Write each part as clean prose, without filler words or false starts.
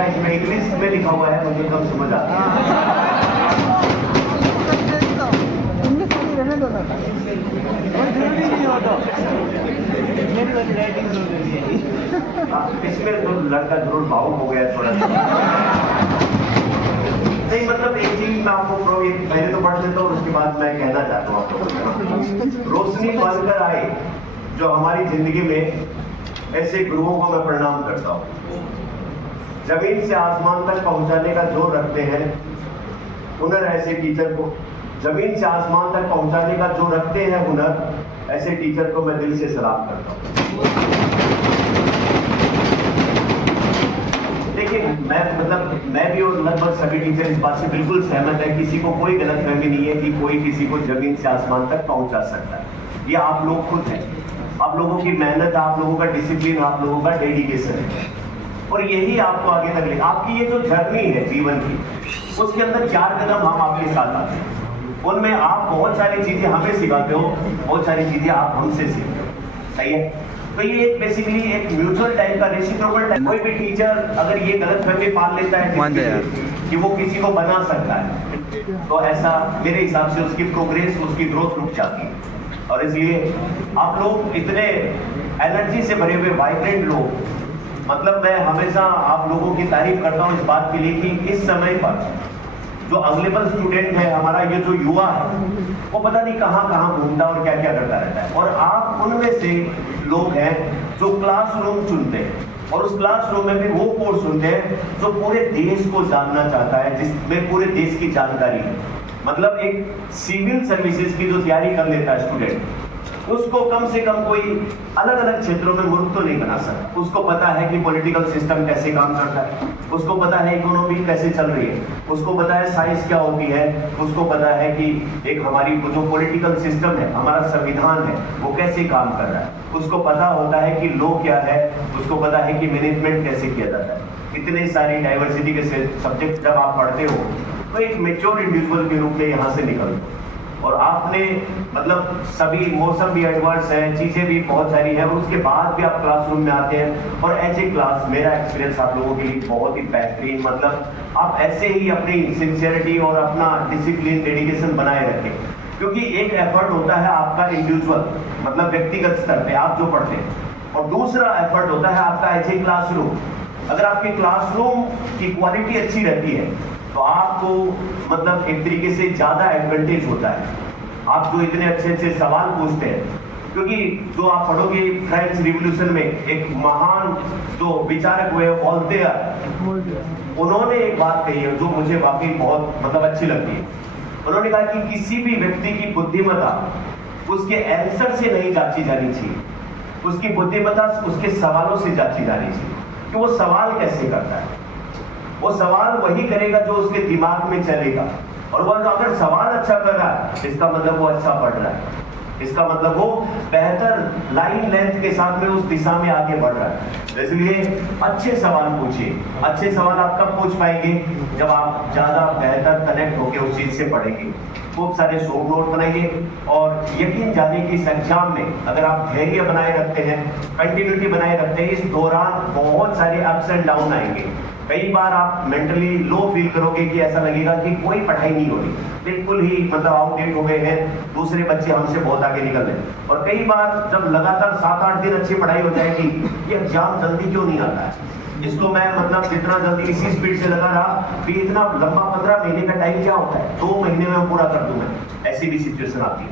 देखा इसमें इंग्लिश में लिखा हुआ है, मुझे कम समझ आता है। रहने दो ना, कोई जरूरी नहीं होता, मेरी वाली राइटिंग जरूरी है। इसमें तो लड़का जरूर भावुक हो गया थोड़ा सा। नहीं मतलब एक चीज मैं आपको पहले तो पढ़ लेता हूँ, उसके बाद मैं कहना चाहता हूँ आपको, रोशनी बनकर आए जो हमारी जिंदगी में, ऐसे गुरुओं को मैं प्रणाम करता हूँ। जमीन से आसमान तक पहुंचाने का जोर रखते हैं हुनर, ऐसे टीचर को, जमीन से आसमान तक पहुंचाने का जो रखते हैं हुनर, ऐसे टीचर को मैं दिल से सलाम करता हूँ। देखिए मैं भी और लगभग सभी टीचर इस बात से बिल्कुल सहमत है, किसी को कोई गलतफहमी नहीं है कि कोई किसी को जमीन से आसमान तक पहुंचा सकता है। ये आप लोग खुद हैं, आप लोगों की मेहनत, आप लोगों का डिसिप्लिन, आप लोगों का डेडिकेशन है, और यही आपको आगे तक ले, आपकी ये जो जर्नी है जीवन की, उसके अंदर 4 कदम हम आपके साथ आते हैं, उनमें आप बहुत सारी चीजें हमें सिखाते हो, बहुत सारी चीजें आप हमसे सीखते हो, सही है। तो ये बेसिकली एक म्यूचुअल टाइप का, रेसिप्रोकल टाइप। कोई भी टीचर अगर ये गलतफहमी पाल लेता है कि वो किसी को बना सकता है, तो ऐसा मेरे हिसाब से उसकी प्रोग्रेस, उसकी ग्रोथ रुक जाती है। और इसलिए आप लोग इतने एनर्जी से भरे हुए वाइब्रेंट लोग, मतलब मैं हमेशा आप लोगों की तारीफ करता हूँ इस बात के लिए कि इस समय पर जो अवेलेबल स्टूडेंट है, हमारा ये जो युवा है, वो पता नहीं कहाँ कहाँ घूमता और क्या क्या करता रहता है, और आप उनमें से लोग हैं जो क्लासरूम चुनते हैं, और उस क्लासरूम में भी वो कोर्स चुनते हैं जो पूरे देश को जानना चाहता है, जिसमें पूरे देश की जानकारी है। मतलब एक सिविल सर्विसेज की जो तैयारी कर लेता है स्टूडेंट, उसको कम से कम कोई अलग अलग क्षेत्रों में मूर्ख तो नहीं बना सकता। उसको पता है कि पॉलिटिकल सिस्टम कैसे काम करता है, उसको पता है इकोनॉमी कैसे चल रही है, उसको पता है साइंस क्या होती है, उसको पता है कि एक हमारी जो पॉलिटिकल सिस्टम है, हमारा संविधान है, वो कैसे काम कर रहा है, उसको पता होता है कि लॉ क्या है, उसको पता है कि मैनेजमेंट कैसे किया जाता है। इतने सारी डाइवर्सिटी के सब्जेक्ट जब आप पढ़ते हो, तो एक मेच्योर इंडिविजुअल के रूप में यहाँ से निकलते हो। और आपने मतलब सभी मौसम भी एडवर्स है, चीजें भी बहुत सारी है, और उसके बाद भी आप क्लासरूम में आते हैं, और एज ए क्लास मेरा एक्सपीरियंस आप लोगों के लिए बहुत ही बेहतरीन, मतलब आप ऐसे ही अपनी सिंसियरिटी और अपना डिसिप्लिन, डेडिकेशन बनाए रखें, क्योंकि एक एफर्ट होता है आपका इंडिविजुअल, मतलब व्यक्तिगत स्तर पे आप जो पढ़ते हैं, और दूसरा एफर्ट होता है आपका एज ए क्लासरूम। अगर आपके क्लासरूम की क्वालिटी अच्छी रहती है तो आपको मतलब एक तरीके से ज्यादा एडवांटेज होता है। आप जो इतने अच्छे अच्छे सवाल पूछते हैं, क्योंकि जो आप पढ़ोगे फ्रेंच रिवॉल्यूशन में एक महान जो विचारक हुए वोल्टेयर, उन्होंने एक बात कही है जो मुझे वाकई बहुत मतलब अच्छी लगती है। उन्होंने कहा कि किसी भी व्यक्ति की बुद्धिमत्ता उसके आंसर से नहीं जांची जानी चाहिए, उसकी बुद्धिमत्ता उसके सवालों से जांची जानी चाहिए कि वो सवाल कैसे करता है। वो सवाल वही करेगा जो उसके दिमाग में चलेगा, और वो अगर सवाल अच्छा कर रहा है इसका मतलब वो अच्छा पढ़ रहा है, इसका मतलब वो बेहतर लाइन लेंथ के साथ में उस दिशा में आगे बढ़ रहा है। इसलिए अच्छे सवाल पूछिए। अच्छे सवाल आप कब पूछ पाएंगे? जब आप ज्यादा बेहतर कनेक्ट होकर उस चीज से पढ़ेंगे, खूब सारे शॉर्ट नोट बनाइए, और यकीन जानिए कि इस एग्जाम में अगर आप धैर्य बनाए रखते हैं, कंटिन्यूटी बनाए रखते हैं, इस दौरान बहुत सारे अप्स एंड डाउन आएंगे। कई बार आप मेंटली लो फील करोगे कि ऐसा लगेगा कि कोई पढ़ाई नहीं हो रही, बिल्कुल ही मतलब आउटडेट हो गए हैं, दूसरे बच्चे हमसे बहुत आगे निकल रहे हैं। और कई बार जब लगातार 7-8 दिन अच्छी पढ़ाई हो जाएगी, ये एग्जाम जल्दी क्यों नहीं आता है? इसको मैं मतलब जितना जल्दी इसी स्पीड से लगा रहा कि इतना लंबा 15 महीने का टाइम क्या होता है, 2 महीने में पूरा कर दूं मैं, ऐसी भी सिचुएशन आती है।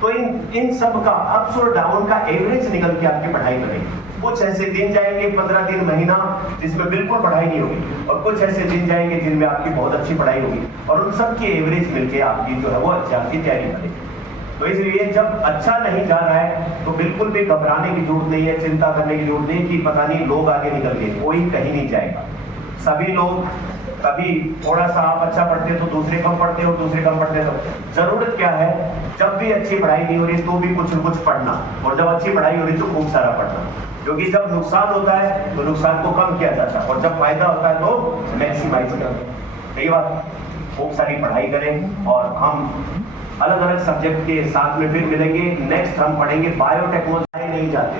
तो इन सब का अप्स और डाउन का एवरेज निकल के आपकी पढ़ाई करेगी। कुछ ऐसे दिन जाएंगे 15 दिन, महीना, जिसमें बिल्कुल पढ़ाई नहीं होगी, और कुछ ऐसे दिन जाएंगे जिनमें आपकी बहुत अच्छी पढ़ाई होगी, और उन सब की एवरेज मिलके आपकी जो है वो एग्जाम की तैयारी करेगी। तो इसलिए जब अच्छा नहीं जा रहा है तो बिल्कुल भी घबराने की जरूरत नहीं है, चिंता करने की जरूरत नहीं कि पता नहीं लोग आगे निकल गए, कोई कहीं नहीं जाएगा। सभी लोग, कभी थोड़ा सा आप अच्छा पढ़ते हो तो दूसरे कम पढ़ते हो, दूसरे कम पढ़ते हो। जरूरत क्या है, जब भी अच्छी पढ़ाई नहीं हो रही तो भी कुछ न कुछ पढ़ना, और जब अच्छी पढ़ाई हो रही तो खूब सारा पढ़ना, क्योंकि जब नुकसान होता है तो नुकसान को कम किया जाता है, और जब फायदा होता है तो मैक्सिमाइज करते हैं। कई बार खूब सारी पढ़ाई करें, और हम अलग अलग सब्जेक्ट के साथ में फिर मिलेंगे। नेक्स्ट हम पढ़ेंगे बायोटेक्नोलॉजी। नहीं जाते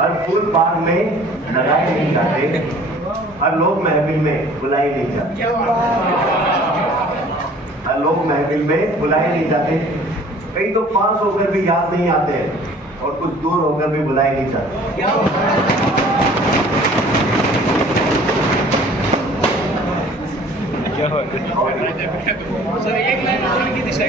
हर फूल बाग में लगाए नहीं जाते, हर लोग महफिल में बुलाए नहीं जाते, हर लोग महफिल में बुलाए नहीं जाते। कई तो पास होकर भी याद नहीं आते हैं और कुछ दूर होकर भी बुलाए नहीं जाते। सर एक लाइन और की दिशा